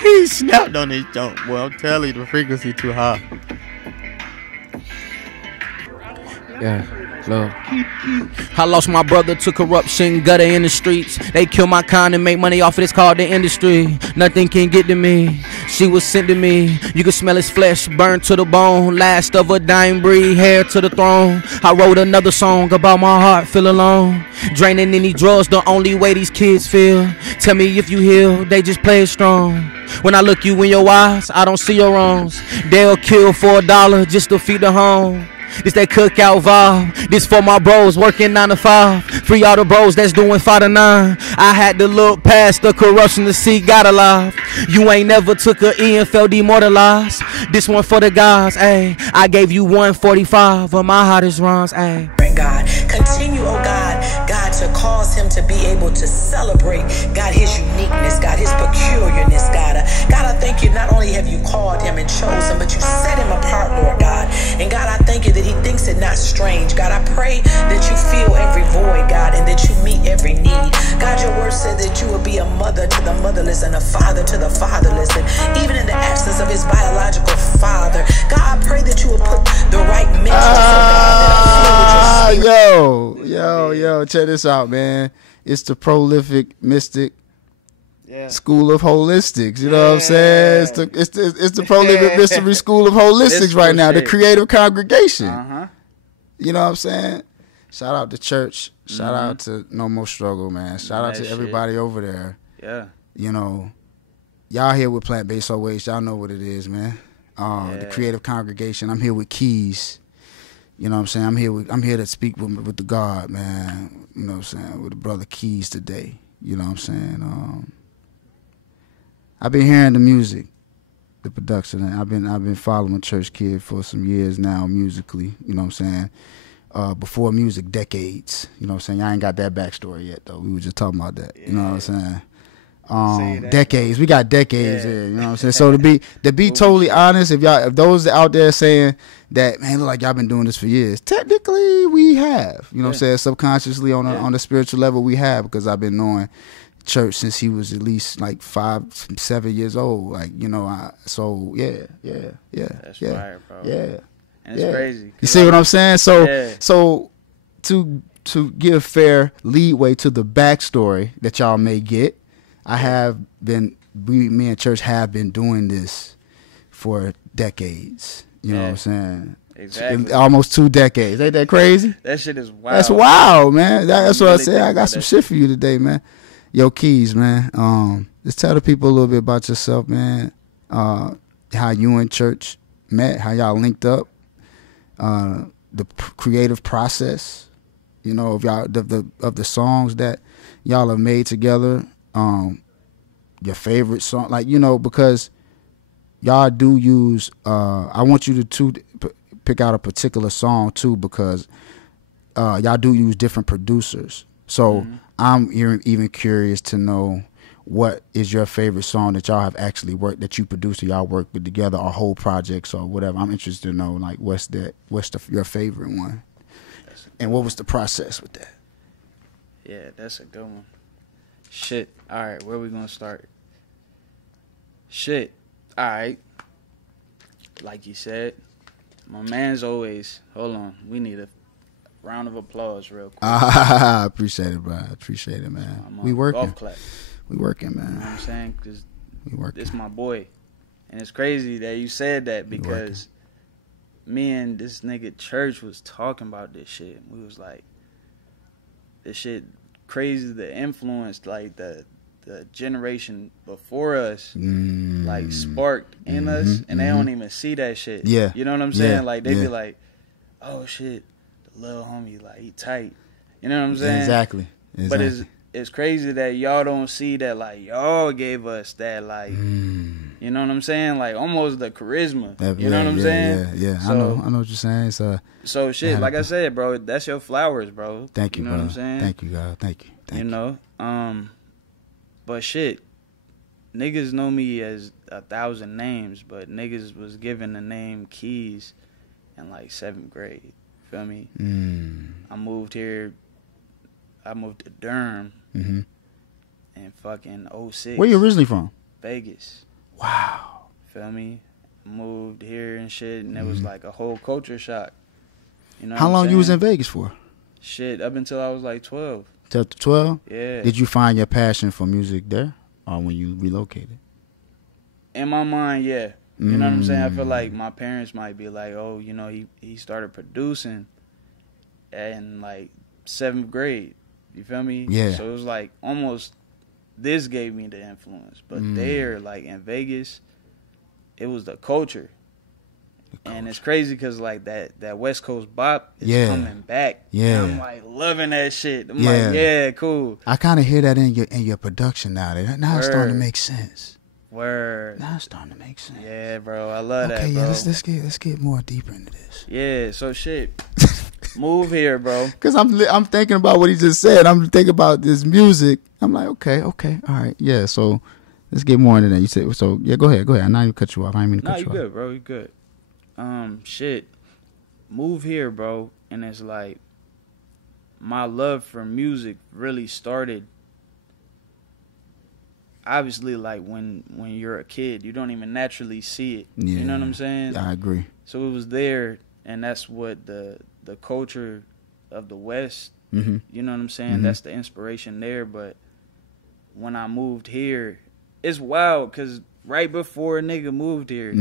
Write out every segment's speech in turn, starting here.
He snapped on his jump. Well, I'm telling you, the frequency too high. Yeah, look. I lost my brother to corruption, gutter in the streets. They kill my kind and make money off of this called the industry. Nothing can get to me. She was sent to me. You can smell his flesh burned to the bone. Last of a dying breed, hair to the throne. I wrote another song about my heart, feel alone. Draining any drugs, the only way these kids feel. Tell me if you heal, they just play it strong. When I look you in your eyes, I don't see your wrongs. They'll kill for $1 just to feed the home. This that cookout vibe. This for my bros working 9 to 5. Free all the bros that's doing 5 to 9. I had to look past the corruption to see God alive. You ain't never took a E and felt demoralized. This one for the guys, ayy. I gave you 145 of my hottest runs, ayy. God, continue, oh God, to cause him to be able to celebrate, God, his uniqueness, God, his peculiarness, God. God, I thank you, not only have you called him and chosen, but you set him apart, Lord God. And God, I thank you that he thinks it not strange. God, I pray that you fill every void, God, and that you meet every need. God, your word said that you will be a mother to the motherless and a father to the fatherless. And even in the absence of his biological father, God, I pray that you will put the right mentors, Yo, check this out, man. It's the prolific mystic school of holistics. You know what I'm saying? It's the prolific mystery school of holistics right now. The creative congregation. You know what I'm saying? Shout out to church. Shout out to No More Struggle, man. Shout out to everybody over there. Yeah. You know, y'all here with Plant Based Always. Y'all know what it is, man. The creative congregation. I'm here with Keys. You know what I'm saying? I'm here to speak with the God, man. You know what I'm saying? With the brother Keys today. You know what I'm saying? I've been hearing the music, the production. I've been following Church Kid for some years now musically. You know what I'm saying? Before music, decades. You know what I'm saying? I ain't got that backstory yet though. We were just talking about that. You know what I'm saying? Decades. We got decades here. You know what I'm saying? So to be totally honest, if those out there saying that, man, look like y'all been doing this for years, technically we have. You know what I'm saying? Subconsciously on the spiritual level we have, because I've been knowing church since he was at least like 5-7 years old. Like, you know, That's fire, bro. Yeah. And it's crazy. You see what I'm saying? So to give fair leeway to the backstory that y'all may get, me and church have been doing this for decades. You know what I'm saying? Exactly. Almost 2 decades. Ain't that crazy? That shit is wild. That's wild, man. That's what I said. I got some shit for you today, man. Yo, Keys, man. Just tell the people a little bit about yourself, man. How you and church met, how y'all linked up, the creative process, you know, of y'all of the songs that y'all have made together. Your favorite song, like, you know, because y'all do use. I want you to pick out a particular song too, because y'all do use different producers. So I'm even curious to know, what is your favorite song that y'all have actually worked, that you produced or y'all worked with together, or whole projects or whatever. I'm interested to know, like, what's your favorite one, and what was the process with that? Yeah, that's a good one. Shit. All right, where we gonna start? Shit. All right. Like you said, my man's always. Hold on, we need a round of applause real quick. I appreciate it, bro. I appreciate it, man. We working. Golf clap. We working, man. You know what I'm saying? Because this my boy. And it's crazy that you said that, because me and this nigga Church was talking about this shit. We was like, this shit crazy, the influence, like the generation before us, like sparked in us, and they don't even see that shit. Yeah. You know what I'm saying? Like, they be like, oh shit, the little homie, like, he tight. You know what I'm saying? Exactly. But it's crazy that y'all don't see that, like, y'all gave us that, like, you know what I'm saying? Like, almost the charisma. You know what I'm saying? Yeah. So, I know what you're saying. So shit, like I said, bro, that's your flowers, bro. Thank you, know what I'm saying? Thank you, God. Thank you. You know? But shit, niggas know me as 1,000 names, but niggas was given the name Keys in like 7th grade. Feel me? I moved to Durham in fucking 06. Where you originally from? Vegas. Wow. Feel me? Moved here and shit, and it was like a whole culture shock. You know How what long I'm you was saying? in Vegas for? Shit, up until I was like 12. Till 12? Yeah. Did you find your passion for music there, or when you relocated? In my mind, yeah. You know what I'm saying? I feel like my parents might be like, oh, you know, he started producing in like 7th grade. You feel me? Yeah. So it was like almost this gave me the influence. But there, like in Vegas, it was the culture. And it's crazy because like that West Coast bop is coming back. Yeah. And I'm like loving that shit. I'm like, yeah, cool. I kind of hear that in your production now. Now it's starting to make sense. Word. Now it's starting to make sense. Yeah, bro. I love that, bro. Okay, yeah, let's get more deeper into this. Yeah, so shit. Move here, bro. Cause I'm thinking about what he just said. I'm thinking about this music. I'm like, okay, all right, yeah. So let's get more into that. You said so. Yeah, go ahead. I'm not even cut you off. I didn't mean to cut you off. No, you good, bro. You good. Shit. Move here, bro. And it's like my love for music really started. Obviously, like when you're a kid, you don't even naturally see it. Yeah. You know what I'm saying? I agree. So it was there, and that's what the culture of the West. Mm-hmm. You know what I'm saying? That's the inspiration there. But when I moved here, it's wild because right before a nigga moved here,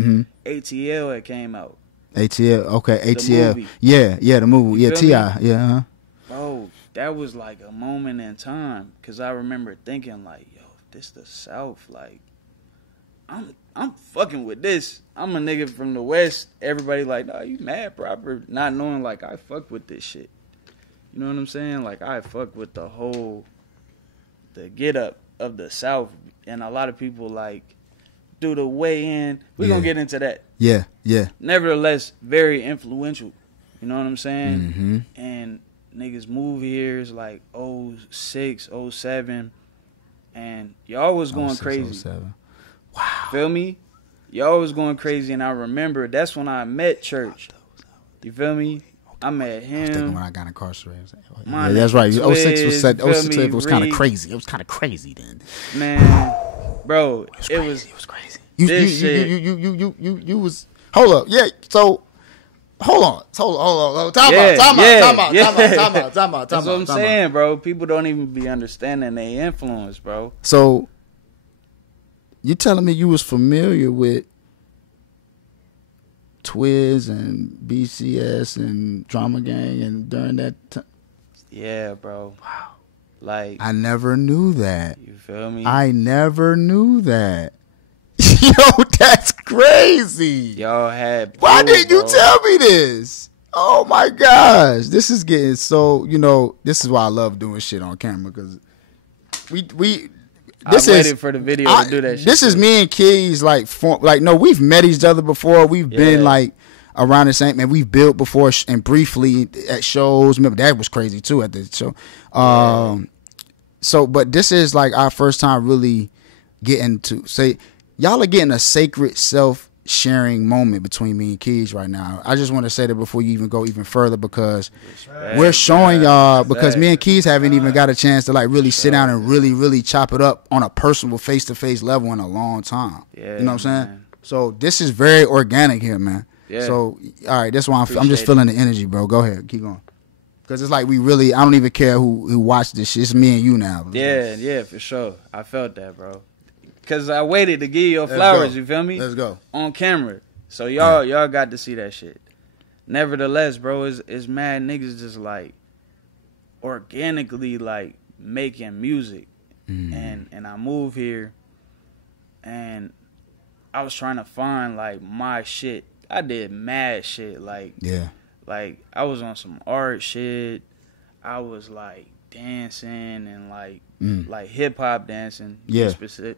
ATL had came out. ATL, okay, ATL, The movie. yeah, the movie, You yeah, feel T.I., me? yeah. Bro, that was like a moment in time because I remember thinking like, yo, this the South, like, I'm fucking with this. I'm a nigga from the West. Everybody like, nah, you mad proper, not knowing like I fuck with this shit. You know what I'm saying? Like I fuck with the get up of the South, and a lot of people like do the way in. We're gonna get into that. Yeah. Nevertheless, very influential. You know what I'm saying? Mm-hmm. And niggas move here is like 06, 07, and y'all was going 06, crazy. 07. Wow. Feel me? Y'all was going crazy, and I remember that's when I met Church. You feel me? I met him. I was thinking when I got incarcerated. My Yeah, that's right. nigga 06 was set. Twiz, 06 feel was me, kind of Reed. crazy. It was kind of crazy then. Man, bro, It was crazy. This shit. You was. Hold up. Yeah. So. Hold on. Time Yeah, out. That's what I'm saying, bro. People don't even be understanding their influence, bro. So. You telling me you was familiar with Twiz and BCS and Drama Gang and during that time? Yeah, bro. Wow. Like, I never knew that. you feel me? I never knew that. Yo, that's crazy. Y'all had. Why Blue, didn't you bro. tell me this? Oh my gosh. This is getting so, this is why I love doing shit on camera because I waited for the video to do that shit. This is too. me and Keys no, we've met each other before. We've been like around the same, man. We've built before and briefly at shows. Remember that was crazy too at the show. So, but this is like our first time really getting to say, y'all are getting a sacred self-sharing moment between me and Keys right now. I just want to say that before you even go even further because we're showing y'all, because me and Keys haven't even got a chance to like really sit down and really, really chop it up on a personal face-to-face level in a long time. Yeah, you know what I'm saying? man. So this is very organic here, man. Yeah. So, all right, that's why I'm just Appreciate feeling the energy, bro. Go ahead. Keep going. Because it's like I don't even care who watched this shit. It's me and you now. Yeah, for sure. I felt that, bro. Because I waited to give you your flowers, you feel me? Let's go. On camera. So y'all got to see that shit. Nevertheless, bro, it's mad niggas just like organically like making music. And I moved here and I was trying to find like my shit. I did mad shit. Like I was on some art shit. I was like dancing and like hip hop dancing. Yeah.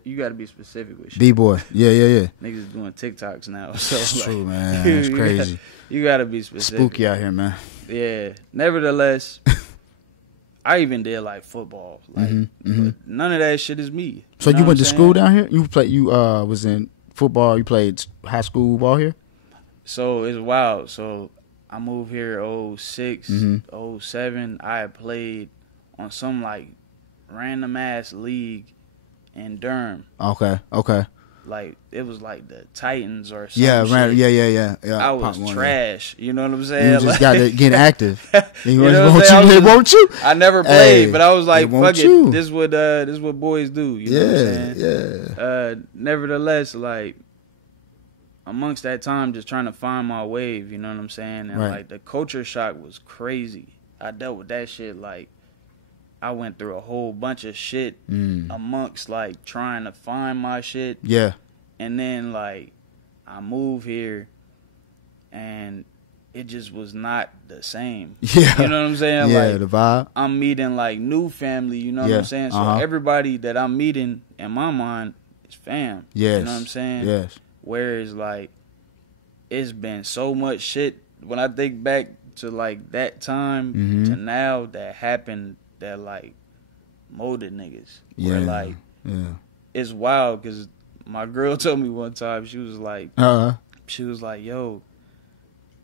You got to be specific with shit. B-boy. Yeah. Niggas doing TikToks now. So It's like, true, man. It's crazy. You got to be specific. Spooky out here, man. Yeah. Nevertheless, I even did like football. Like but none of that shit is me. So know you what went I'm to school saying? down here? You was in football, you played high school ball here? So it's wild. So I moved here 06, 07. I had played on some like random ass league in Durham. Okay. like it was like the Titans or Yeah, something. right. Yeah. I was trash. You know what I'm saying? You just got to get active. You know what I'm saying? Won't you? I never played, Hey, but I was like, fuck you. it. This is what boys do. You know what I'm saying? Yeah. Nevertheless, like amongst that time, just trying to find my wave. You know what I'm saying? And like the culture shock was crazy. I dealt with that shit. Like I went through a whole bunch of shit amongst like trying to find my shit. Yeah. And then like I moved here and it just was not the same. Yeah. You know what I'm saying? Yeah, like the vibe. I'm meeting like new family, you know what I'm saying? So everybody that I'm meeting in my mind is fam. Yes. You know what I'm saying? Yes. Whereas like it's been so much shit when I think back to like that time to now that happened that like molded niggas. Yeah. Where like it's wild because my girl told me one time, she was like, yo,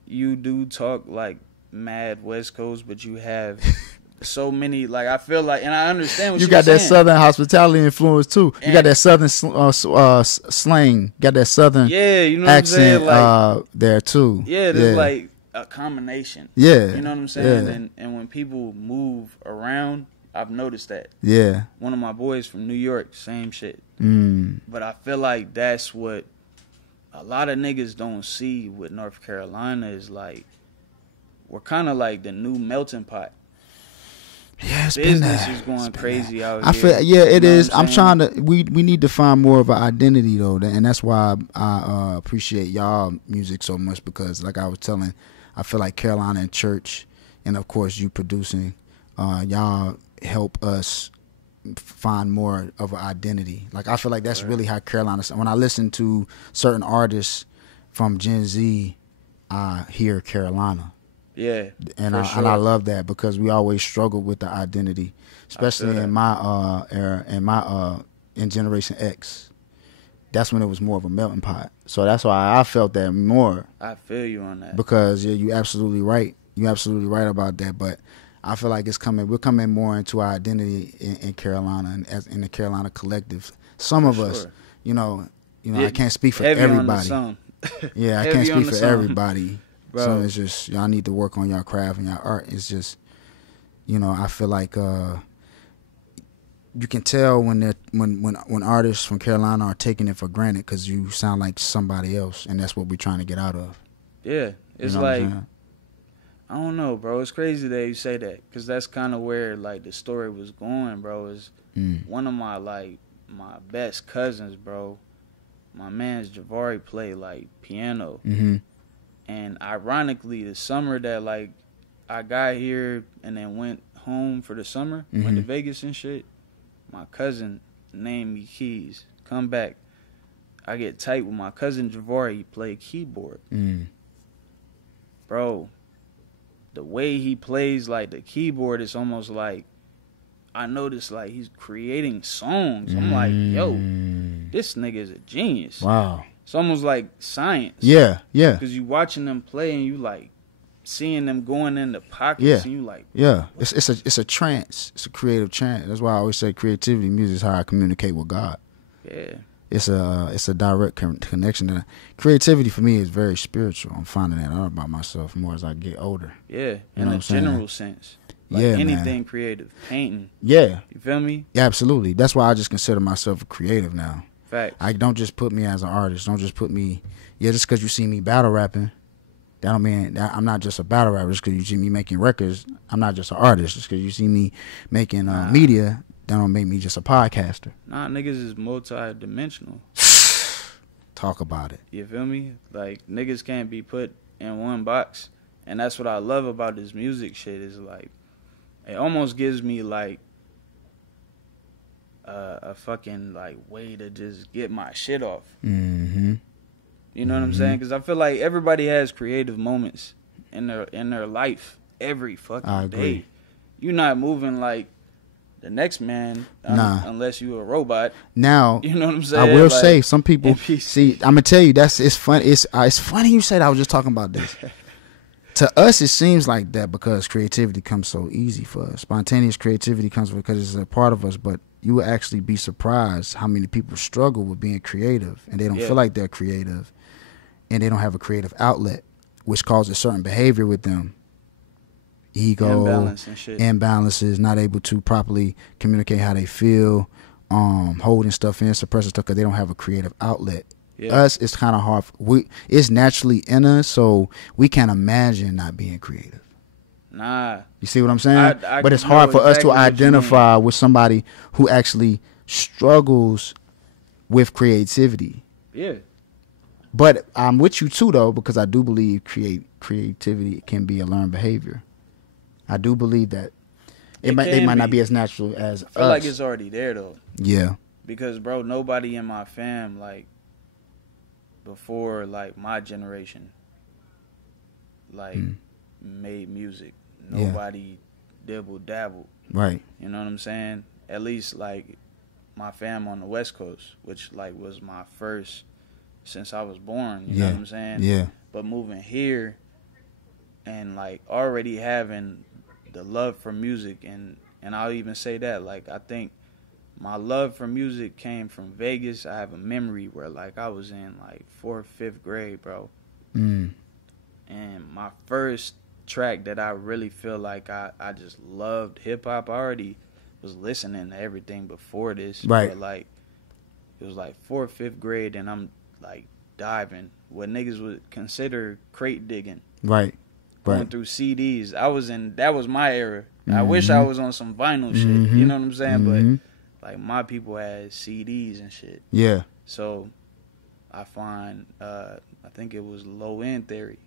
you do talk like mad West Coast, but you have so many, like I feel like, and I understand what you she got was that saying. Southern hospitality influence too. You got that Southern slang. Got that Southern you know accent what I'm saying? Like, there too. Yeah, there's like a combination. Yeah, you know what I'm saying? Yeah. And when people move around, I've noticed that. Yeah. One of my boys from New York, same shit. But I feel like that's what a lot of niggas don't see with North Carolina is like we're kind of like the new melting pot. Yeah, business is going crazy out here. I feel it is. I'm trying to. We need to find more of an identity though, and that's why I appreciate y'all music so much because, like I was telling, I feel like Carolina and church, and of course you producing, y'all help us find more of an identity. Like I feel like that's really how Carolina. When I listen to certain artists from Gen Z, I hear Carolina. Yeah, and I love that because we always struggle with the identity, especially in my era and in Generation X. That's when it was more of a melting pot. So that's why I felt that more. I feel you on that because you absolutely right. You're absolutely right about that. But I feel like it's coming. We're coming more into our identity in Carolina and as in the Carolina collective. Some of us, you know, I can't speak for everybody. Yeah, I can't speak for everybody. Bro. So it's just y'all need to work on y'all craft and y'all art. It's just, I feel like you can tell when artists from Carolina are taking it for granted because you sound like somebody else, and that's what we're trying to get out of. Yeah, it's like I don't know, bro. It's crazy that you say that because that's kind of where like the story was going, bro. Is one of my best cousins, bro. My man's Javari played like piano. And ironically, the summer that like I got here and then went home for the summer, went to Vegas and shit, my cousin named me Keys. Come back. I get tight with my cousin Javari. He played keyboard. Bro, the way he plays like the keyboard is almost like I noticed like he's creating songs. I'm like, yo, this nigga is a genius. Wow. It's almost like science. Yeah. Because you watching them play and you like seeing them going in the pockets and you like. Yeah. It's a trance. It's a creative trance. That's why I always say creativity, music is how I communicate with God. Yeah. It's a direct connection. Creativity for me is very spiritual. I'm finding that out about myself more as I get older. Yeah. In a general sense. Like anything creative. Painting. Yeah. You feel me? Yeah, absolutely. That's why I just consider myself a creative now. Fact. I don't just put me as an artist. Don't just put me. Yeah, just because you see me battle rapping, that don't mean that I'm not just a battle rapper. Just because you see me making records, I'm not just an artist. Just because you see me making media, that don't make me just a podcaster. Nah, niggas is multi-dimensional. Talk about it. You feel me? Like niggas can't be put in one box, and that's what I love about this music shit. Is like, it almost gives me like. A fucking like way to just get my shit off. You know what I'm saying? Because I feel like everybody has creative moments in their life every fucking day. You're not moving like the next man unless you're a robot. Now, you know what I'm saying? I will say some people see. I'm gonna tell you it's fun. It's funny you said. I was just talking about this. To us, it seems like that because creativity comes so easy for us. Spontaneous creativity comes because it's a part of us, but you will actually be surprised how many people struggle with being creative, and they don't feel like they're creative, and they don't have a creative outlet, which causes certain behavior with them. Ego, imbalances, not able to properly communicate how they feel, holding stuff in, suppressing stuff because they don't have a creative outlet. Us, it's kind of hard. It's naturally in us, so we can't imagine not being creative. Nah. You see what I'm saying? But it's hard for us to identify with somebody who actually struggles with creativity. Yeah. But I'm with you too, though, because I do believe creativity can be a learned behavior. I do believe that. They might not be as natural as us. I feel like it's already there, though. Yeah. Because, bro, nobody in my fam, like, before, like, my generation, like, made music. Nobody dibble-dabbled. Right. You know what I'm saying? At least, like, my fam on the West Coast, which, like, was my first since I was born. You know what I'm saying? Yeah. But moving here and, like, already having the love for music, and I'll even say that, like, I think my love for music came from Vegas. I have a memory where, like, I was in, like, 4th, 5th grade, bro. And my first track that I really feel like I just loved hip-hop. I already was listening to everything before this. Right. But, like, it was, like, 4th, 5th grade, and I'm, like, diving what niggas would consider crate digging. Right. Going through CDs. That was my era. I wish I was on some vinyl shit. You know what I'm saying? But, like, my people had CDs and shit. Yeah. So, I find, I think it was Low End Theory.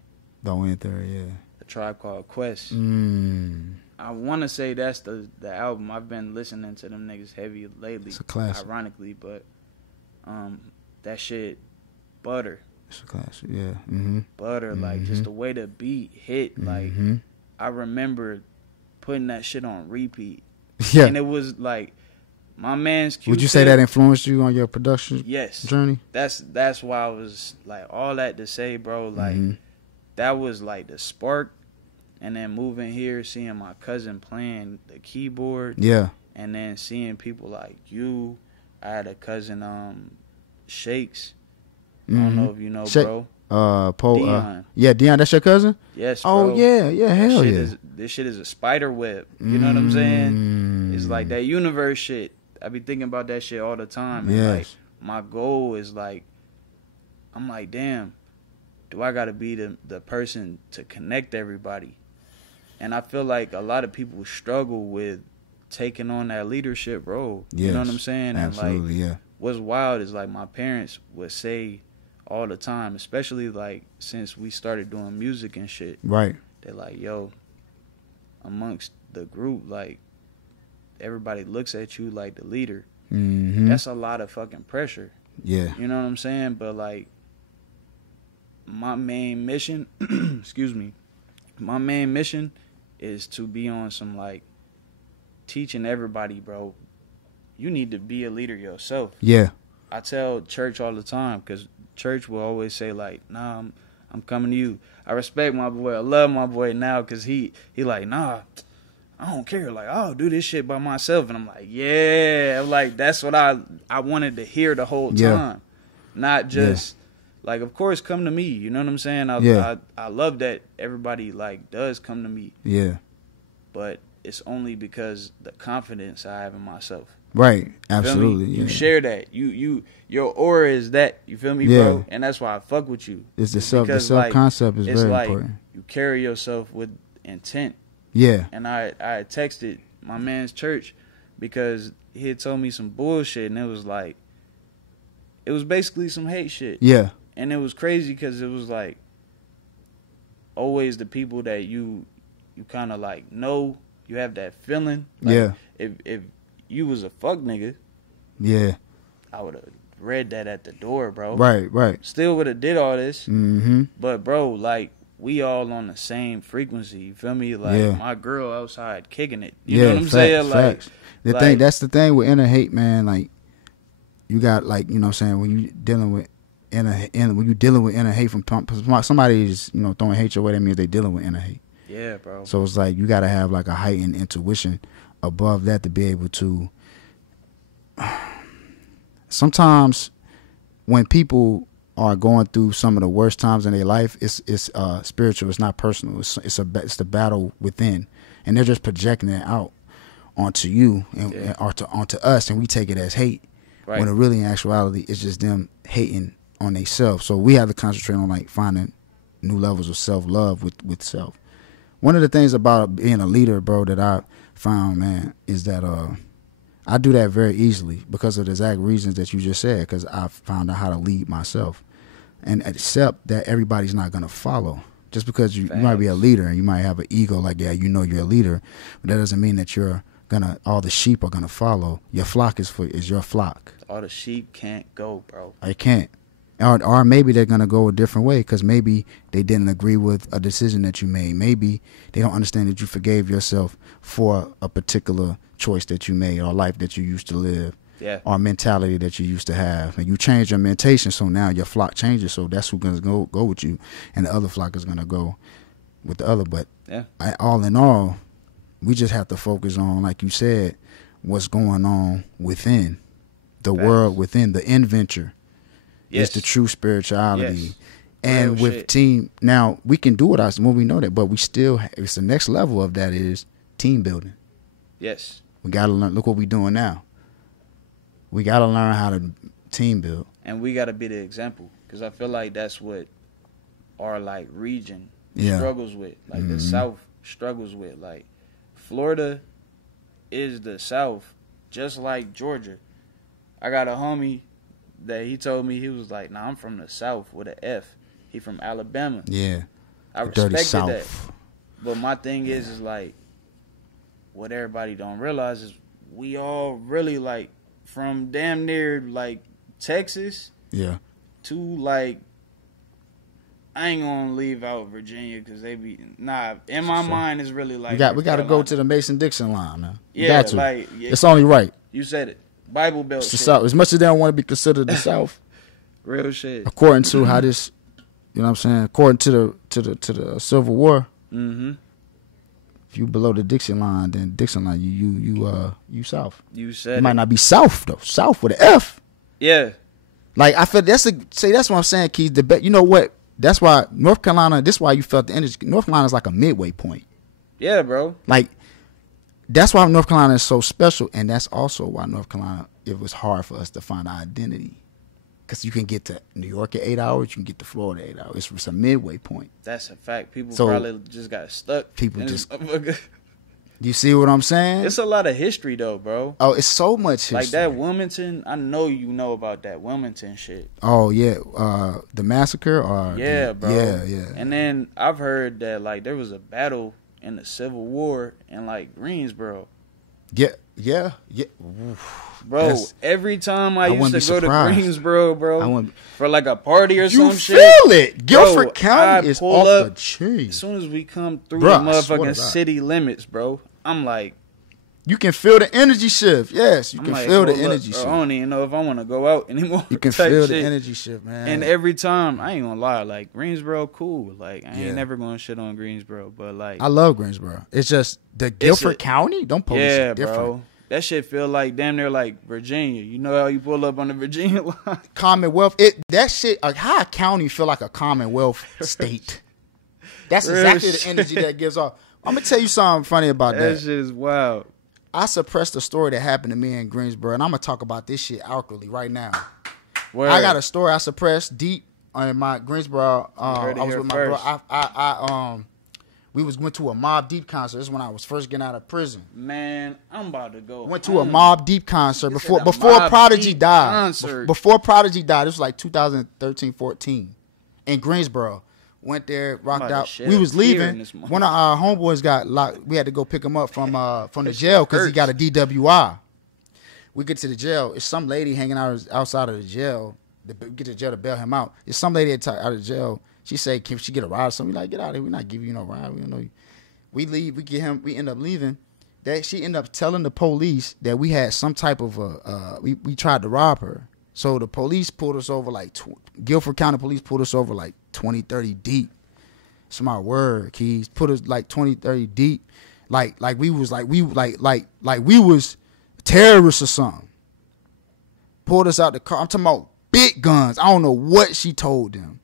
Low End Theory, yeah. A Tribe Called Quest. I want to say that's the album. I've been listening to them niggas heavy lately. It's a classic. Ironically, but that shit, butter. It's a classic, yeah. Butter, like, just the way the beat hit. Like, I remember putting that shit on repeat. Yeah. And it was, like, my man's Q-Tip. Would you say that influenced you on your production journey? That's why I was, like, all that to say, bro, like, that was, like, the spark. And then moving here, seeing my cousin playing the keyboard. Yeah. And then seeing people like you. I had a cousin, Shakes. I don't know if you know, bro. Dion. Yeah, Dion, that's your cousin? Yes, bro. Oh, yeah, hell yeah. This shit is a spider web. You know what I'm saying? It's like that universe shit. I be thinking about that shit all the time. And like, my goal is like, I'm like, damn, do I gotta be the person to connect everybody? And I feel like a lot of people struggle with taking on that leadership role. Yes, you know what I'm saying? Absolutely, and like, what's wild is like my parents would say all the time, especially like since we started doing music and shit. Right. They're like, yo, amongst the group, like, everybody looks at you like the leader. That's a lot of fucking pressure. Yeah. You know what I'm saying? But like, my main mission, excuse me, my main mission is to be on some like teaching everybody, bro, you need to be a leader yourself. Yeah. I tell church all the time, because church will always say like, nah, I'm coming to you. I respect my boy. I love my boy now, because he like, nah, I don't care. Like, I'll do this shit by myself. And I'm like, yeah. I'm like, that's what I wanted to hear the whole time. Not just, like, of course, come to me. You know what I'm saying? I love that everybody, like, does come to me. Yeah. But it's only because the confidence I have in myself. Right. Absolutely. You share that. Your aura is that. You feel me, bro? And that's why I fuck with you. It's the self concept is very important. You carry yourself with intent. Yeah. And I texted my man's church because he had told me some bullshit, and it was like, it was basically some hate shit. Yeah. And it was crazy because it was like always the people that you kind of like know, you have that feeling. Like, if you was a fuck nigga, yeah, I would have read that at the door, bro. Right, right. Still would have did all this. But bro, like, we all on the same frequency. You feel me? Like, my girl outside kicking it. You know what I'm saying? Like, that's the thing with inner hate, man. Like, you got, like, you know what I'm saying, when you dealing with inner hate from somebody is, you know, throwing hate your way, that means they dealing with inner hate. Yeah, bro. So it's like you got to have like a heightened intuition above that to be able to sometimes when people are going through some of the worst times in their life, it's spiritual. It's not personal. It's the battle within, and they're just projecting it out onto you and onto us, and we take it as hate. Right. When it really, in actuality, it's just them hating on themselves. So we have to concentrate on like finding new levels of self-love with self. One of the things about being a leader, bro, that I found, man, is that I do that very easily because of the exact reasons that you just said, because I found out how to lead myself and accept that everybody's not going to follow. Just because you might be a leader and you might have an ego like, yeah, you know you're a leader, but that doesn't mean that all the sheep are going to follow. Your flock is your flock. All the sheep can't go, bro. They can't. Or maybe they're going to go a different way because maybe they didn't agree with a decision that you made. Maybe they don't understand that you forgave yourself for a particular choice that you made or life that you used to live. Yeah. Or mentality that you used to have. And you change your mentation, so now your flock changes. So that's who's going to go with you. And the other flock is going to go with the other. But all in all, we just have to focus on, like you said, what's going on within. The world within, the inventor. Yes. Is the true spirituality. Yes. And real with shit. Team, now we can do it when we know that, but we still, it's the next level of that is team building. Yes. We got to learn, look what we're doing now. We got to learn how to team build. And we got to be the example, because I feel like that's what our, like, region struggles with. Like, the South struggles with. Like, Florida is the South, just like Georgia. I got a homie that he told me, he was like, nah, I'm from the South with an F. He from Alabama. Yeah. I respected that. But my thing is like, what everybody don't realize is we all really, like, from damn near, like, Texas to, like, I ain't gonna leave out Virginia because they be, in my mind it's really like, we got to go to the Mason-Dixon line now. Yeah, like, it's only right. You said it. Bible Belt shit. The South. As much as they don't want to be considered the South. Real shit. According to how this, you know what I'm saying, according to the Civil War, if you below the Dixie line, then Dixie line, you South. You said it might not be South though. South with an F. Yeah. Like I feel that's what I'm saying, Keys. You know what? That's why North Carolina. This is why you felt the energy. North Carolina is like a midway point. Yeah, bro. Like that's why North Carolina is so special, and that's also why North Carolina, it was hard for us to find our identity. Because you can get to New York in 8 hours, you can get to Florida in 8 hours. It's a midway point. That's a fact. People probably just got stuck. People just. You see what I'm saying? It's a lot of history, though, bro. Oh, it's so much history. Like that Wilmington, I know you know about that Wilmington shit. Oh, yeah. The massacre? Bro. Yeah. And then I've heard that, like, there was a battle in the Civil War in, like, Greensboro. Yeah. Bro, every time I used to go to Greensboro, bro, for like a party or some shit. You feel it. Guilford County is off the chain. As soon as we come through the motherfucking city limits, bro, I'm like. You can feel the energy shift. Yes, you can feel the energy shift. I don't even know if I want to go out anymore. You can feel the energy shift, man. And every time, I ain't gonna lie, like, Greensboro, cool. Like, I ain't never gonna shit on Greensboro, but like. I love Greensboro. It's just the Guilford County? Don't police it different. Bro. That shit feel like damn near like Virginia. You know how you pull up on the Virginia line? Commonwealth. That shit, how a county feel like a Commonwealth state. That's exactly the energy that gives off. I'm going to tell you something funny about that. That shit is wild. I suppressed a story that happened to me in Greensboro, and I'm going to talk about this shit outwardly right now. Word. I got a story I suppressed deep in my Greensboro. I was with my bro. We went to a Mobb Deep concert. This is when I was first getting out of prison. Man, I'm about to go. Went to a Mobb Deep concert before Prodigy died. Before Prodigy died, this was like 2013, 14 in Greensboro. Went there, rocked out. We was leaving. One of our homeboys got locked. We had to go pick him up from the jail because he got a DWI. We get to the jail. It's some lady hanging out outside of the jail. We get to the jail to bail him out. It's some lady out of the jail. She said, "Can she get a ride or something?" We like, "Get out of here. We're not giving you no ride. We don't know you." We leave. We get him. We end up leaving. That she ended up telling the police that we had some type of we tried to rob her. So the police pulled us over like Guilford County police pulled us over like 20, 30 deep. It's my word, Keys. Put us like 20, 30 deep. Like we was terrorists or something. pulled us out the car. I'm talking about big guns. I don't know what she told them.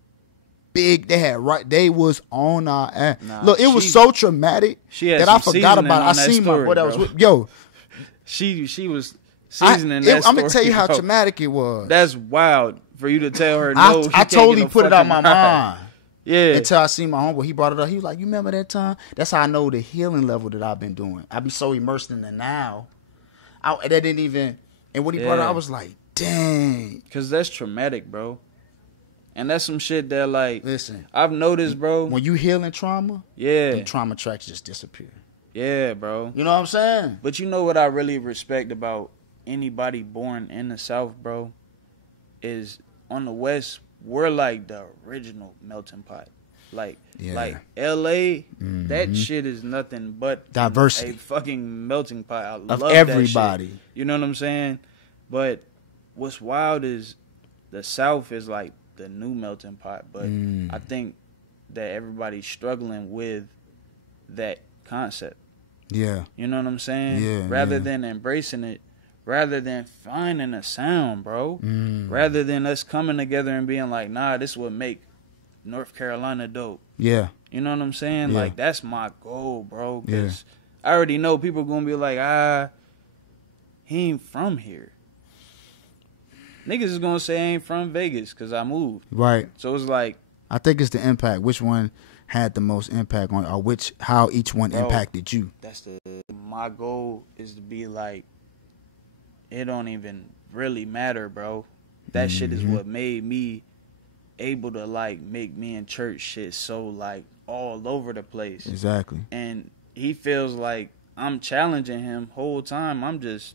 Big, they was on our ass. Look, it was so traumatic that I forgot about it. I seen my boy that was with, She was seasoning that story. I'm gonna tell you how traumatic it was. That's wild for you to tell her no. I totally put it out my mind. Yeah. Until I seen my homeboy, he brought it up. He was like, "You remember that time?" That's how I know the healing level that I've been doing. I be so immersed in it now. That didn't even. And what he brought up, I was like, "Dang," because that's traumatic, bro. And that's some shit that, like, listen, I've noticed, bro. When you healing trauma, them trauma tracks just disappear. Yeah, bro. You know what I'm saying? But you know what I really respect about anybody born in the South, bro, is on the West, we're like the original melting pot. Like LA, that shit is nothing but diversity, a fucking melting pot. I of love everybody. That shit. You know what I'm saying? But what's wild is the South is like the new melting pot. But I think that everybody's struggling with that concept. Yeah. You know what I'm saying? Yeah. Rather than embracing it, rather than finding a sound, bro. Rather than us coming together and being like, nah, this would make North Carolina dope. Yeah. You know what I'm saying? Yeah. Like, that's my goal, bro. Because I already know people going to be like, he ain't from here. Niggas is going to say I ain't from Vegas because I moved. Right. So it's like, I think it's the impact. Which one had the most impact on, or how each one impacted you? My goal is to be like, it don't even really matter, bro. That shit is what made me able to, like, make me in church shit so, like, all over the place. Exactly. And he feels like I'm challenging him whole time. I'm just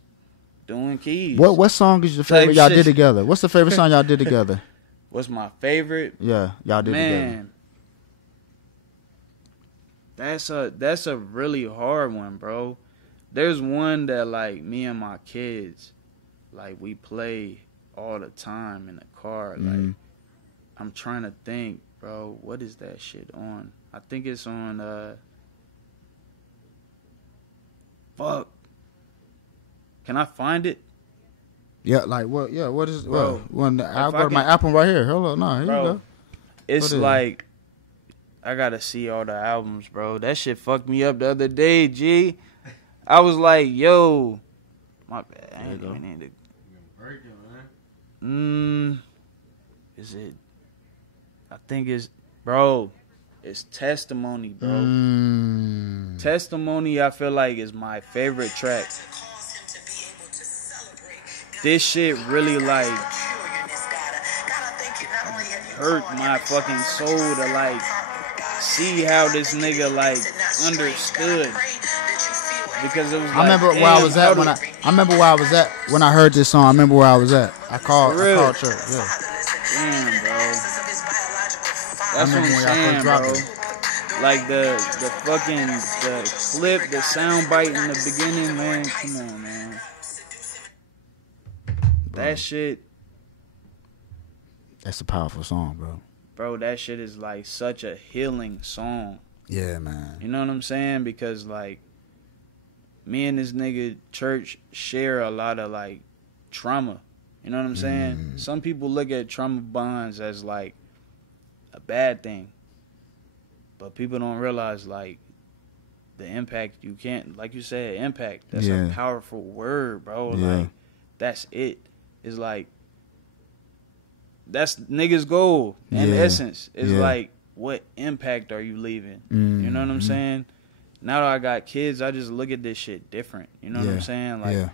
doing keys. What song is your favorite y'all did together? What's the favorite song y'all did together? What's my favorite? Yeah, y'all did together. That's a really hard one, bro. There's one that, like, me and my kids, like, we play all the time in the car. Like, I'm trying to think, bro, what is that shit on? I think it's on, fuck. Can I find it? Yeah, like what? Yeah, what is? Bro, I got my album right here. Hold on, no, here bro, you go. It's like, I gotta see all the albums, bro. That shit fucked me up the other day, G. I was like, yo, my bad. I ain't even need to. Is it? I think it's, bro. It's Testimony, bro. Testimony, I feel like, is my favorite track. This shit really, like, hurt my fucking soul to, like, see how this nigga, like, understood. Because it was like, I remember where I was at when when I heard this song. I remember where I was at. I called church. Yeah. Damn, bro. That's what I'm saying, bro. Like the fucking clip, the sound bite in the beginning, man. Come on, man. That shit. That's a powerful song, bro. Bro, that shit is like such a healing song. Yeah, man. You know what I'm saying? Because, like, me and this nigga church share a lot of, like, trauma. You know what I'm saying? Some people look at trauma bonds as, like, a bad thing. But people don't realize, like, the impact you can't, like you said, impact. That's a powerful word, bro. Yeah. Like, that's it. It's like, that's niggas' goal in essence. It's like, what impact are you leaving? You know what I'm saying? Now that I got kids, I just look at this shit different. You know what I'm saying? Like,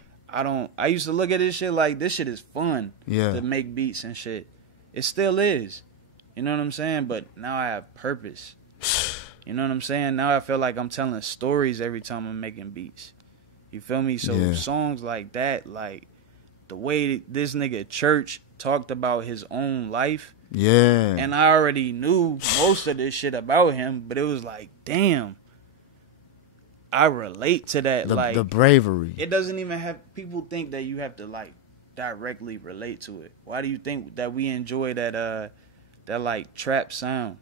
I used to look at this shit like, this shit is fun to make beats and shit. It still is. You know what I'm saying? But now I have purpose. You know what I'm saying? Now I feel like I'm telling stories every time I'm making beats. You feel me? So songs like that, like the way this nigga Church talked about his own life. Yeah. And I already knew most of this shit about him, but it was like, damn, I relate to that. Like, the bravery. It doesn't even have, people think that you have to, like, directly relate to it. Why do you think that we enjoy that like trap sound?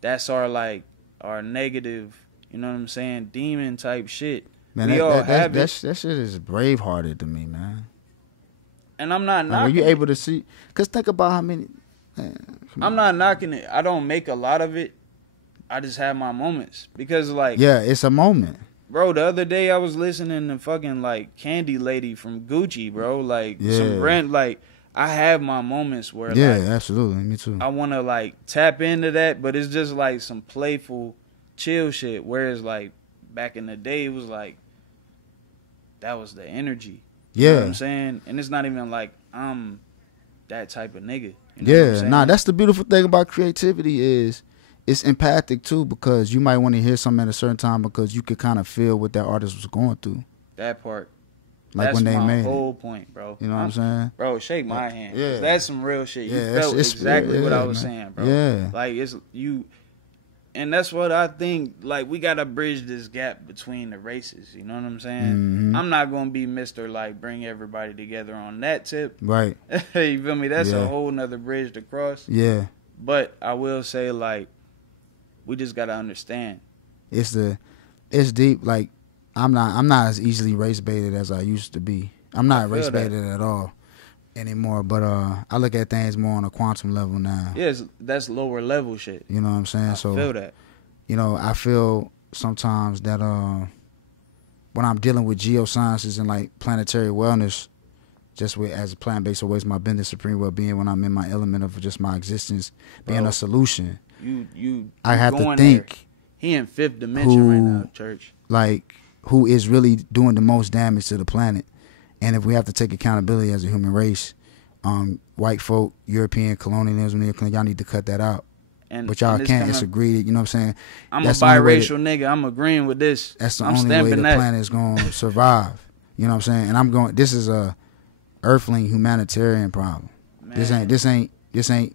That's our, like, our negative, you know what I'm saying, demon type shit. Man, we all have it. That shit is brave-hearted to me, man. And I'm not Like, knocking were you it. able to see? Because think about how many. Man, I'm not knocking it. I don't make a lot of it. I just have my moments. Because, like, yeah, it's a moment. bro, the other day I was listening to fucking, like, Candy Lady from Gucci, bro. Like, some brand, like, I have my moments where, Yeah, like, absolutely. Me too. I want to, like, tap into that, but it's just, like, some playful, chill shit. Whereas, like, back in the day, it was, like, that was the energy. You know what I'm saying? And it's not even, like, I'm that type of nigga. You know what I'm saying? Nah, that's the beautiful thing about creativity is it's empathic, too, because you might want to hear something at a certain time because you could kind of feel what that artist was going through. That part. Like that's when they my made whole point, bro. You know what I'm saying? Bro, shake my hand. Yeah. That's some real shit. You Yeah, felt it's exactly what I was man. saying, bro. Yeah. Like, it's you. And that's what I think, like, we got to bridge this gap between the races. You know what I'm saying? Mm-hmm. I'm not going to be Mr. Like, bring everybody together on that tip. Right. You feel me? That's Yeah. a whole nother bridge to cross. Yeah. But I will say, like, we just got to understand. It's deep. Like, I'm not as easily race baited as I used to be. I'm not race baited at all anymore. But I look at things more on a quantum level now. Yes, that's lower level shit. You know what I'm saying? I So feel that. You know, I feel sometimes that when I'm dealing with geosciences and like planetary wellness, just with as a plant-based always my business, supreme well-being, when I'm in my element of just my existence being a solution. I have to think. There. He in fifth dimension right now, church. Like, who is really doing the most damage to the planet? And if we have to take accountability as a human race, white folk, European colonialism, y'all need to cut that out. But y'all can't. It's agreed. You know what I'm saying? I'm a biracial nigga. I'm agreeing with this. That's the I'm only way the that. planet is going to survive. You know what I'm saying? And this is a earthling humanitarian problem. Man. This ain't.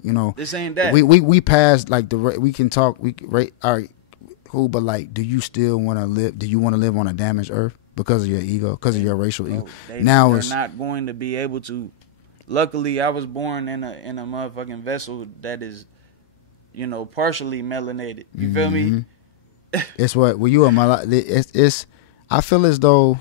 You know. This ain't that. We passed like we can talk. All right. Cool. But like, do you still want to live? Do you want to live on a damaged earth because of your ego? Because of your racial ego? They're not going to be able to. Luckily, I was born in a motherfucking vessel that is, you know, partially melanated. You feel me? It's what you are my. It's. I feel as though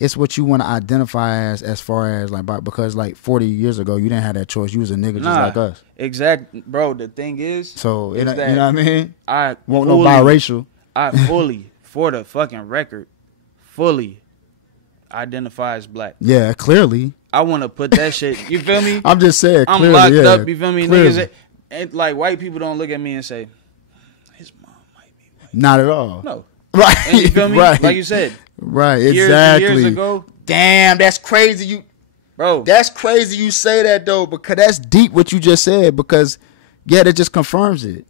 it's what you want to identify as far as like, because like 40 years ago you didn't have that choice. You was a nigga just like us. Exactly, bro. The thing is, so you know what I mean. I won't no biracial. I fully, for the fucking record, fully identify as black. Yeah, clearly. I want to put that shit. You feel me? I'm just saying. I'm locked up. You feel me? Clearly. Niggas, and like white people don't look at me and say, his mom might be white. Not at all. No. Right. And you feel me? Right. Like you said. Right. Exactly. Years ago. Damn, that's crazy. Bro. That's crazy you say that though, because that's deep what you just said. Because that just confirms it.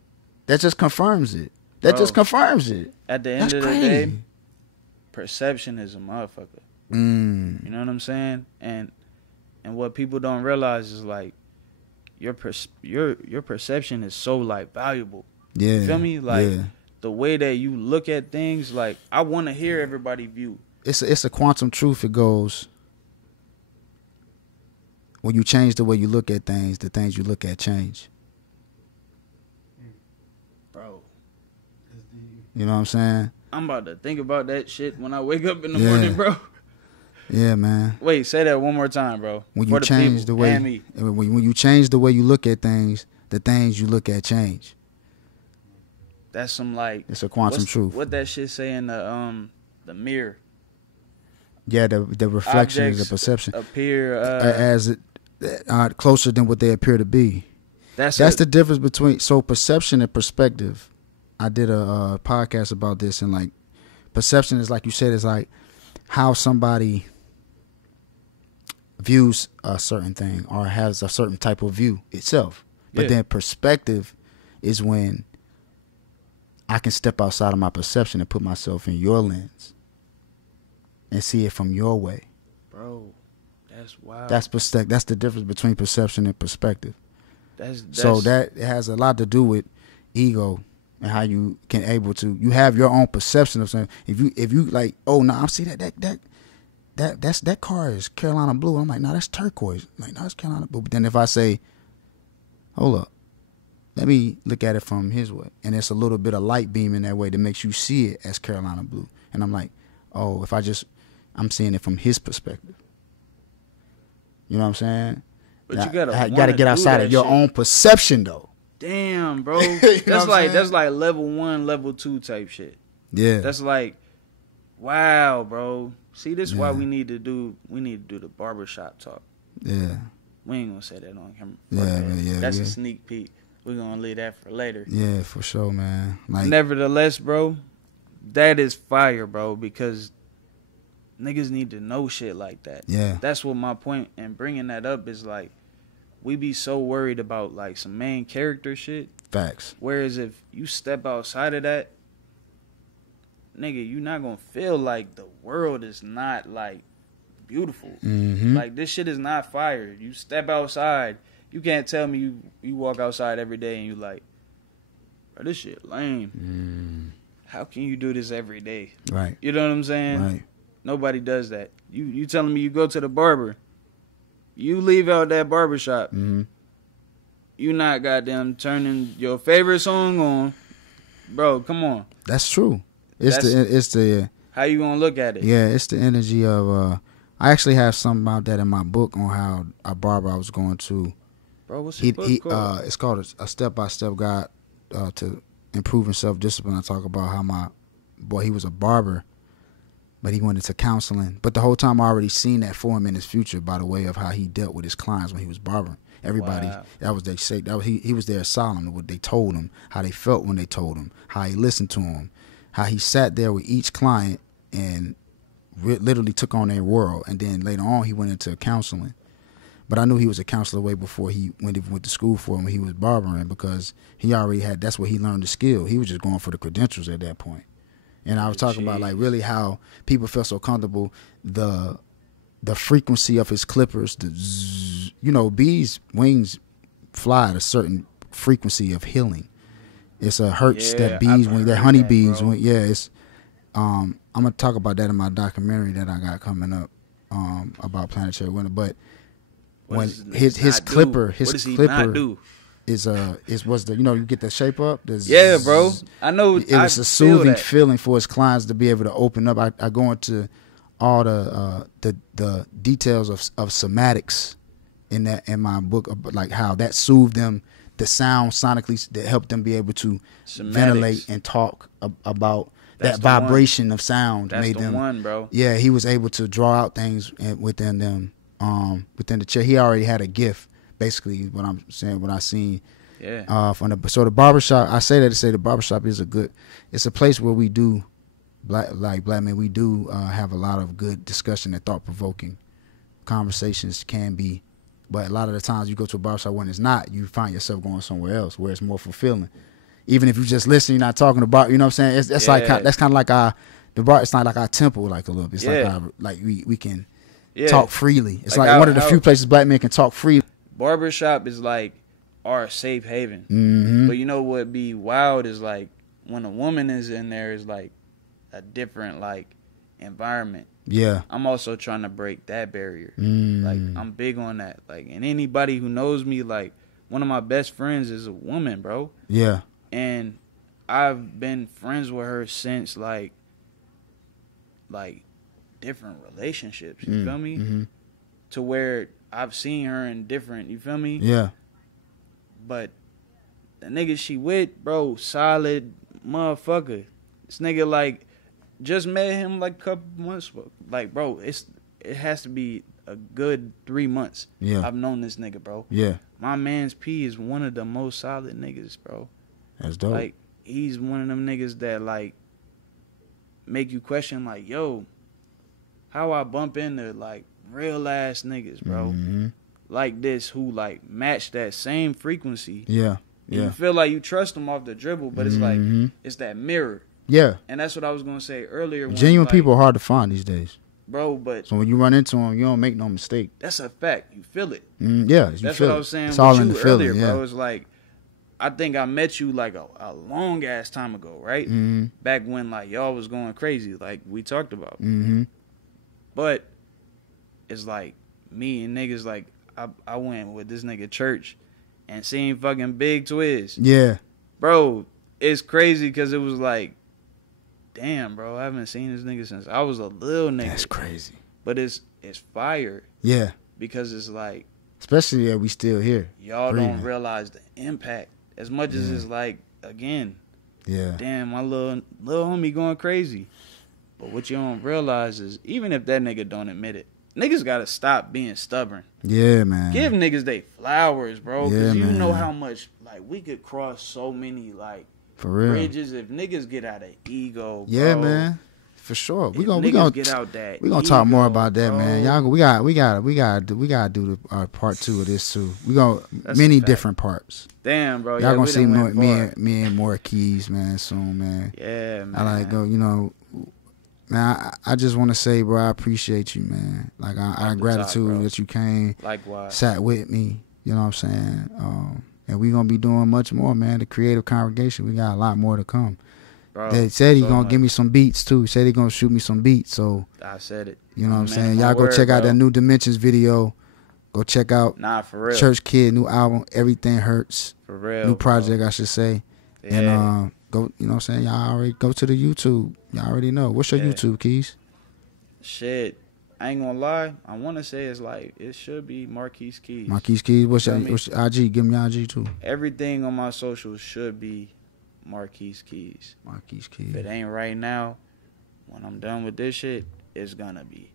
That just confirms it. At the end of the day, perception is a motherfucker. You know what I'm saying? And what people don't realize is like your perception is so like valuable. Yeah. You feel me? Like the way that you look at things, like I want to hear everybody view. It's a quantum truth. It goes when you change the way you look at things, the things you look at change. Bro. You know what I'm saying? I'm about to think about that shit when I wake up in the morning, bro. Yeah, man. Wait, say that one more time, bro. When you change the way, when you change the way you look at things, the things you look at change. That's some like. It's a quantum truth. What that shit say in the mirror? Yeah, the reflection is a perception. Appear as closer than what they appear to be. That's the difference between perception and perspective. I did a podcast about this, and like perception is like you said, is like how somebody views a certain thing or has a certain type of view itself. But then perspective is when I can step outside of my perception and put myself in your lens and see it from your way. Bro, that's wild. That's the difference between perception and perspective. So that it has a lot to do with ego and how you can you have your own perception of something. If you like, oh no, I see that car is Carolina blue. I'm like, no, that's turquoise. I'm like, no, it's Carolina blue. But then if I say, hold up, let me look at it from his way, and it's a little bit of light beam in that way that makes you see it as Carolina blue. And I'm like, oh, I'm seeing it from his perspective. You know what I'm saying? But you gotta get outside of your own perception, though. Damn, bro. That's That's like level 1, level 2 type shit. Yeah. That's like, wow, bro. See, this is why we need to do the barbershop talk. Yeah. We ain't gonna say that on camera. Yeah. That's a sneak peek. We're gonna leave that for later. Yeah, for sure, man. Like, nevertheless, bro, that is fire, bro, because niggas need to know shit like that. Yeah. That's what my point in bringing that up is, like, we be so worried about, like, some main character shit. Facts. Whereas if you step outside of that, nigga, you're not gonna feel like the world is not, like, beautiful. Mm-hmm. Like, this shit is not fire. You step outside, you can't tell me you walk outside every day and you like, bro, this shit lame. How can you do this every day? Right. You know what I'm saying? Right. Nobody does that. You telling me you go to the barber, you leave out that barbershop, you not goddamn turning your favorite song on, bro. Come on. That's true. It's the how you gonna look at it? Yeah, it's the energy of. I actually have something about that in my book on how a barber I was going to. Bro, what's the book called? It's called a step-by-step guide to improving self-discipline. I talk about how my boy, he was a barber, but he went into counseling. But the whole time I already seen that for him in his future by the way of how he dealt with his clients when he was barbering. Everybody, that was he was their asylum, what they told him, how they felt when they told him, how he listened to him, how he sat there with each client and literally took on their world. And then later on he went into counseling. But I knew he was a counselor way before he went to school for him when he was barbering, because he already had, that's where he learned the skill. He was just going for the credentials at that point. And I was talking about, like, really how people felt so comfortable, the frequency of his clippers, the zzz, bees' wings fly at a certain frequency of healing. It's a hertz that bees wing, that honeybees wing. Yeah, it's I'm gonna talk about that in my documentary that I got coming up about planetary winter. But when his clipper is what's the you get the shape up. Bro. I know. It was a soothing feeling for his clients to be able to open up. I go into all the details of somatics in my book, like how that soothed them, the sound sonically that helped them be able to ventilate and talk about that vibration of sound. That's the one, bro. Yeah, he was able to draw out things within them. Within the chair, he already had a gift. Basically, what I'm saying, what I seen. Yeah. So the barbershop, I say that to say the barbershop is it's a place where we do, black men, we do have a lot of good discussion and thought provoking conversations can be, but a lot of the times you go to a barbershop when it's not, you find yourself going somewhere else where it's more fulfilling. Even if you just listen, you're not talking about, you know what I'm saying? It's like that's kind of like the bar. It's not like our temple, like a little bit. It's like we can. Talk freely. It's like one of the few places black men can talk freely. Barbershop is like our safe haven. Mm-hmm. But you know what be wild is, like, when a woman is in there, is like a different, like, environment. Yeah. I'm also trying to break that barrier. Like, I'm big on that. Like, and anybody who knows me, like, one of my best friends is a woman, bro. Yeah. And I've been friends with her since like different relationships, you feel me? Mm-hmm. To where I've seen her in different, you feel me? Yeah. But the nigga she with, bro, solid motherfucker. This nigga, like, just met him like a couple months ago. Like, bro, it has to be a good 3 months. Yeah. I've known this nigga, bro. Yeah. My man's P is one of the most solid niggas, bro. That's dope. Like, he's one of them niggas that, like, make you question, like, yo, how I bump into, like, real ass niggas, bro, like this, who, like, match that same frequency. Yeah. Yeah. You feel like you trust them off the dribble, but it's like, it's that mirror. Yeah. And that's what I was going to say earlier. Genuine like, people are hard to find these days. Bro, but. So when you run into them, you don't make no mistake. That's a fact. You feel it. Yeah. That's what I was saying it's all with in you the feeling, earlier, yeah. bro. It's like, I think I met you like a long ass time ago, right? Back when, like, y'all was going crazy, like we talked about. But it's like me and niggas, like, I went with this nigga church and seen fucking Big Twiz. Yeah. Bro, it's crazy because it was like, damn, bro, I haven't seen this nigga since I was a little nigga. That's crazy. But it's fire. Yeah. because it's like, especially that we still here. Y'all breathing. don't realize the impact as much as it's like, again, damn, my little homie going crazy. But what you don't realize is, even if that nigga don't admit it, niggas gotta stop being stubborn. Yeah, man. Give niggas they flowers, bro. Yeah, Cause you man. know how much, like, we could cross so many, like, For real. bridges if niggas get out of ego, bro. Yeah, man. For sure. We gonna get out that. We gonna talk more ego, about that, bro. man. Y'all, we gotta do the part 2 of this too. We gonna That's many a fact. different parts. Damn, bro. Y'all yeah, gonna we see done more, went far. me and more keys, man, soon, man. Yeah, man. I like go, you know, man. I just want to say, bro, I appreciate you, man. Like I the gratitude top, bro. that you came, Likewise. sat with me. You know what I'm saying? And we gonna be doing much more, man. The creative congregation, we got a lot more to come. Bro, They said he so gonna much. give me some beats too. He said he gonna shoot me some beats. So I said it. you know what I'm Man, saying? my Y'all go word, check out bro. that New Dimensions video. Go check out Nah, for real. Church Kid new album. Everything Hurts. For real. New project, I should say. Yeah. And go. You know what I'm saying? Y'all already go to the YouTube. Y'all already know. What's your Yeah. YouTube, Keys? Shit. I ain't gonna lie. I want to say it's like, it should be Marquise Keys. Marquise Keys. What's your Feel me? IG? Give me your IG too. Everything on my socials should be Marquise Keys. Marquise Keys. If it ain't right now, when I'm done with this shit, it's gonna be.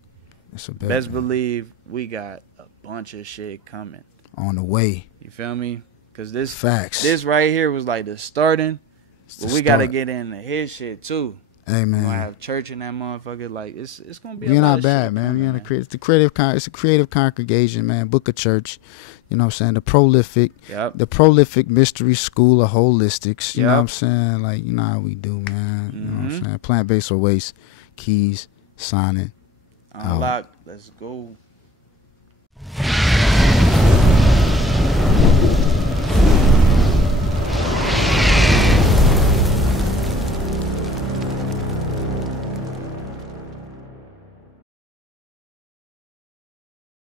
It's a bet, Best man. believe we got a bunch of shit coming. On the way. You feel me? Cause this Facts. this right here was like the starting, It's but the we gotta start. get into his shit too. Hey We gonna man. have church in that motherfucker. Like it's gonna be. We're a lot not of bad, shit man. coming, We in it's a creative congregation, man. Book of church. You know what I'm saying? The prolific mystery school of holistics. You know what I'm saying? Like, you know how we do, man. You know what I'm saying? Plant-based or waste. Keys, signing. Unlock. Let's go.